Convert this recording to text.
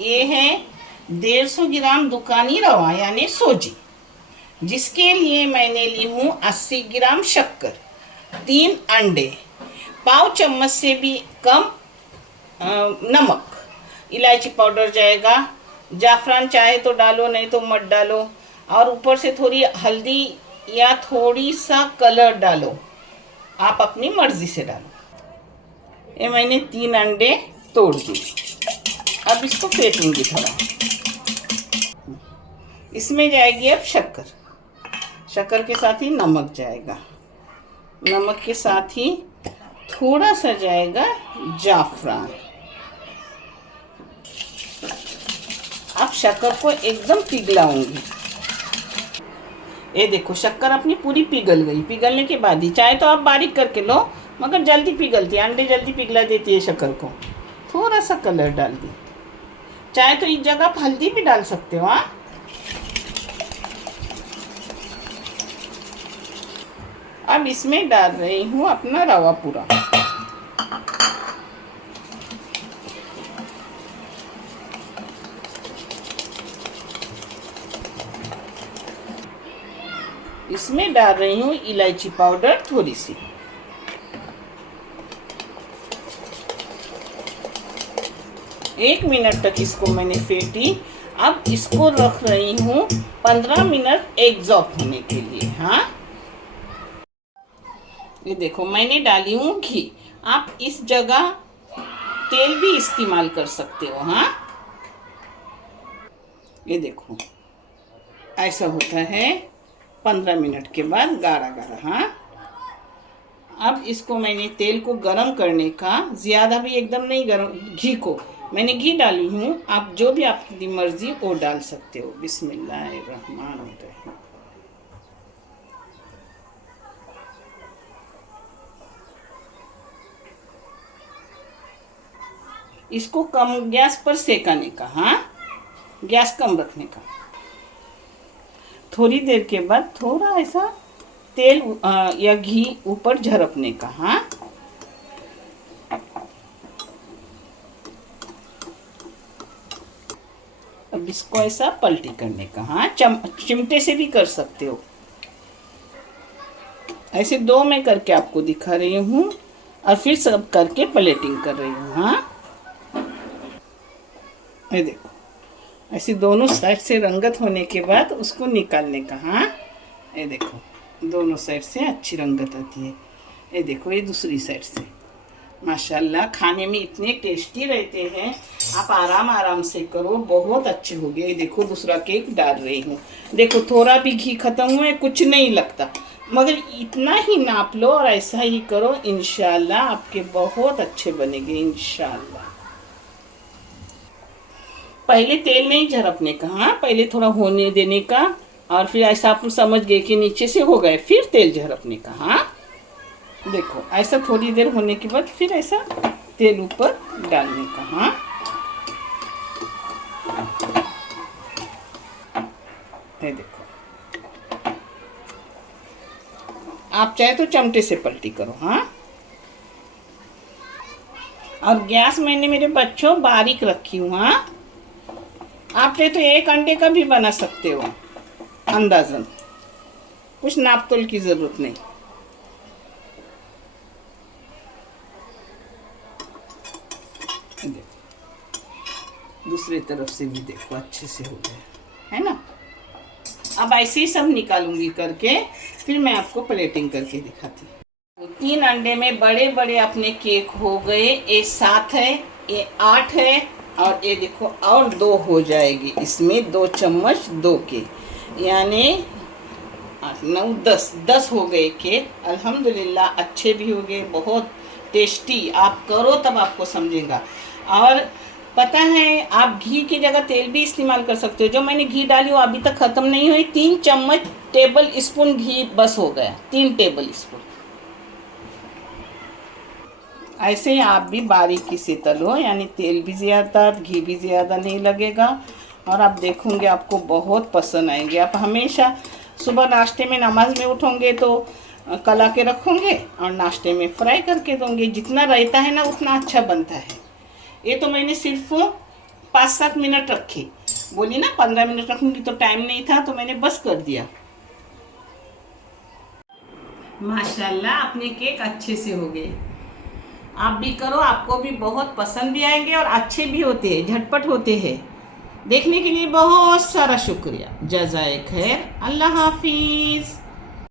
ये है 150 ग्राम दुकानी रवा यानी सोजी, जिसके लिए मैंने ली हूँ 80 ग्राम शक्कर, 3 अंडे, पाव चम्मच से भी कम नमक, इलायची पाउडर जाएगा, जाफरान चाहे तो डालो नहीं तो मत डालो, और ऊपर से थोड़ी हल्दी या थोड़ी सा कलर डालो, आप अपनी मर्जी से डालो। ये मैंने 3 अंडे तोड़ दिए। अब इसको फेंटूंगी थोड़ा। इसमें जाएगी अब शक्कर, शक्कर के साथ ही नमक जाएगा, नमक के साथ ही थोड़ा सा जाएगा जाफरान। अब शक्कर को एकदम पिघलाऊंगी। ये देखो शक्कर अपनी पूरी पिघल गई। पिघलने के बाद ही चाहे तो आप बारीक करके लो, मगर जल्दी पिघलती है, अंडे जल्दी पिघला देती है शक्कर को। थोड़ा सा कलर डाल दी, चाहे तो इस जगह आप हल्दी भी डाल सकते हो। हाँ, अब इसमें डाल रही हूँ अपना रवा पूरा। इसमें डाल रही हूँ इलायची पाउडर थोड़ी सी। एक मिनट तक इसको मैंने फेंटी। अब इसको रख रही हूँ 15 मिनट एग्जॉस्ट होने के लिए। हाँ, ये देखो मैंने डाली हूँ घी। आप इस जगह तेल भी इस्तेमाल कर सकते हो। हाँ, ये देखो ऐसा होता है 15 मिनट के बाद गाढ़ा गाढ़ा। हाँ, अब इसको मैंने तेल को गरम करने का, ज़्यादा भी एकदम नहीं गरम, घी को मैंने घी डाली हूँ। आप जो भी आपकी मर्जी वो डाल सकते हो। बिस्मिल्लाहिर्रहमानिर्रहीम। इसको कम गैस पर सेकाने का। हाँ, गैस कम रखने का। थोड़ी देर के बाद थोड़ा ऐसा तेल या घी ऊपर झड़कने का। हाँ, अब इसको ऐसा पलटी करने का। हाँ, चिमटे से भी कर सकते हो। ऐसे 2 मैं करके आपको दिखा रही हूँ और फिर सब करके प्लेटिंग कर रही हूँ। हाँ, ये देखो ऐसे दोनों साइड से रंगत होने के बाद उसको निकालने का। हाँ, ये देखो दोनों साइड से अच्छी रंगत आती है। ये देखो ये दूसरी साइड से। माशाल्लाह खाने में इतने टेस्टी रहते हैं, आप आराम आराम से करो, बहुत अच्छे हो गए। देखो दूसरा केक डाल रही हूँ। देखो थोड़ा भी घी खत्म हुआ है, कुछ नहीं लगता, मगर इतना ही नाप लो और ऐसा ही करो। इंशाल्लाह आपके बहुत अच्छे बनेंगे इंशाल्लाह। पहले तेल नहीं झड़कने का। हाँ, पहले थोड़ा होने देने का, और फिर ऐसा आप समझ गए कि नीचे से हो गए, फिर तेल झड़कने का। हाँ, देखो ऐसा थोड़ी देर होने के बाद फिर ऐसा तेल ऊपर डालने का। हाँ, ये देखो आप चाहे तो चमटे से पलटी करो। हाँ, और गैस मैंने मेरे बच्चों बारीक रखी हूँ। हाँ, आप चाहे तो 1 अंडे का भी बना सकते हो अंदाजन, कुछ नाप तोल की जरूरत नहीं। देखो दूसरी तरफ से भी देखो अच्छे से हो गया है ना। अब ऐसे ही सब निकालूंगी करके, फिर मैं आपको प्लेटिंग करके दिखाती हूँ। 3 अंडे में बड़े बड़े अपने केक हो गए। ये 7 है, ये 8 है, और ये देखो और 2 हो जाएगी इसमें। 2 चम्मच 2 के, यानी 8 9 10 हो गए केक। अल्हम्दुलिल्लाह अच्छे भी हो गए, बहुत टेस्टी। आप करो तब आपको समझेगा। और पता है आप घी की जगह तेल भी इस्तेमाल कर सकते हो। जो मैंने घी डाली वो अभी तक ख़त्म नहीं हुई। 3 चम्मच टेबल स्पून घी बस हो गया, 3 टेबल स्पून। ऐसे ही आप भी बारीकी से तलो, यानी तेल भी ज़्यादा घी भी ज़्यादा नहीं लगेगा, और आप देखोगे आपको बहुत पसंद आएंगे। आप हमेशा सुबह नाश्ते में नमाज में उठोगे तो कला के रखोगे, और नाश्ते में फ्राई करके दोगे। जितना रहता है ना उतना अच्छा बनता है। ये तो मैंने सिर्फ 5-7 मिनट रखे, बोली ना 15 मिनट रखूंगी तो टाइम नहीं था तो मैंने बस कर दिया। माशाल्लाह अपने केक अच्छे से हो गए। आप भी करो, आपको भी बहुत पसंद भी आएंगे और अच्छे भी होते हैं, झटपट होते हैं। देखने के लिए बहुत सारा शुक्रिया। जज़ाए खैर, अल्लाह हाफिज़।